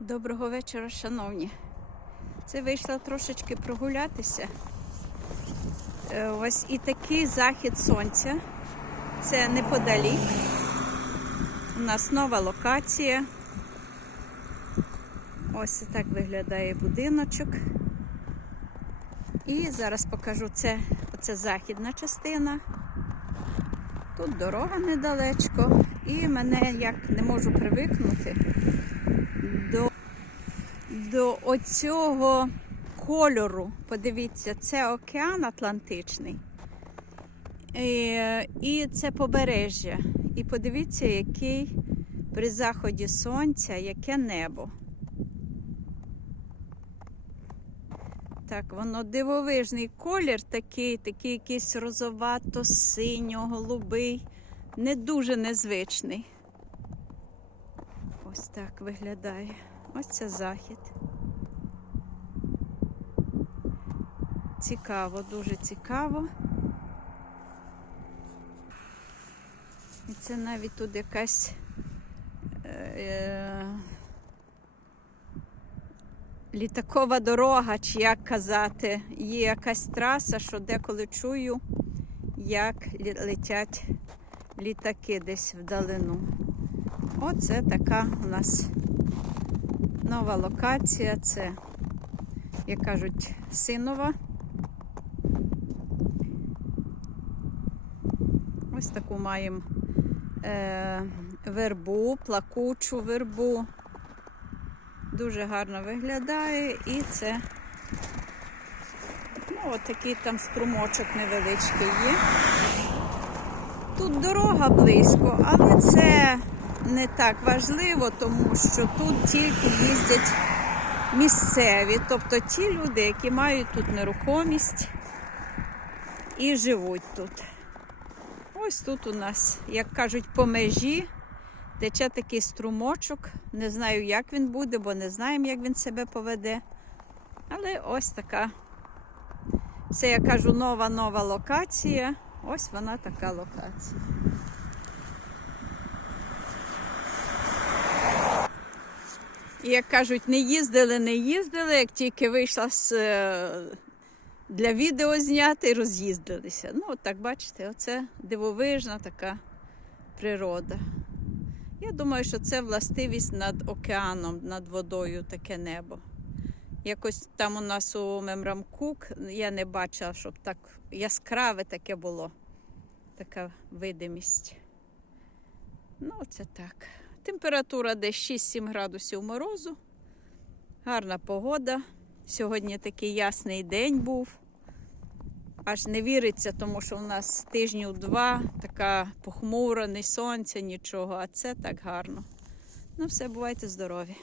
Доброго вечора, шановні. Це вийшла трошечки прогулятися. Е, Ось і такий захід сонця. Це неподалік. У нас нова локація. Ось так виглядає будиночок. І зараз покажу це, оце західна частина. Тут дорога недалечко. І мене як не можу привикнути до оцього кольору. Подивіться, це океан Атлантичний. І, і це побережжя. І подивіться, який при заході сонця, яке небо. Так, воно дивовижний колір, такий, такий якийсь розовато-синьо-голубий, не дуже незвичний. Ось так виглядає. Ось це захід. Цікаво, дуже цікаво. І це навіть тут якась е, е, літакова дорога, чи як казати, є якась траса, що деколи чую, як летять літаки десь вдалину. Оце така у нас нова локація. Це, як кажуть, синова. Ось таку маємо е, вербу, плакучу вербу. Дуже гарно виглядає і це ну, такий там струмочок невеличкий є. Тут дорога близько, але це не так важливо, тому що тут тільки їздять місцеві, тобто ті люди, які мають тут нерухомість і живуть тут. Ось тут у нас, як кажуть, по межі тече такий струмочок. Не знаю, як він буде, бо не знаємо, як він себе поведе. Але ось така. Це я кажу нова-нова локація. Ось вона така локація. Як кажуть, не їздили, не їздили, як тільки вийшла з, е, для відео зняти роз'їздилися. Ну, от так бачите, оце дивовижна така природа. Я думаю, що це властивість над океаном, над водою таке небо. Якось там у нас у Мемрамкук я не бачила, щоб так яскраве таке було. Така видимість. Ну, це так. Температура десь 6-7 градусів морозу. Гарна погода. Сьогодні такий ясний день був. Аж не віриться, тому що у нас тижнів два, така похмура, не сонця, нічого, а це так гарно. Ну, все, бувайте здорові.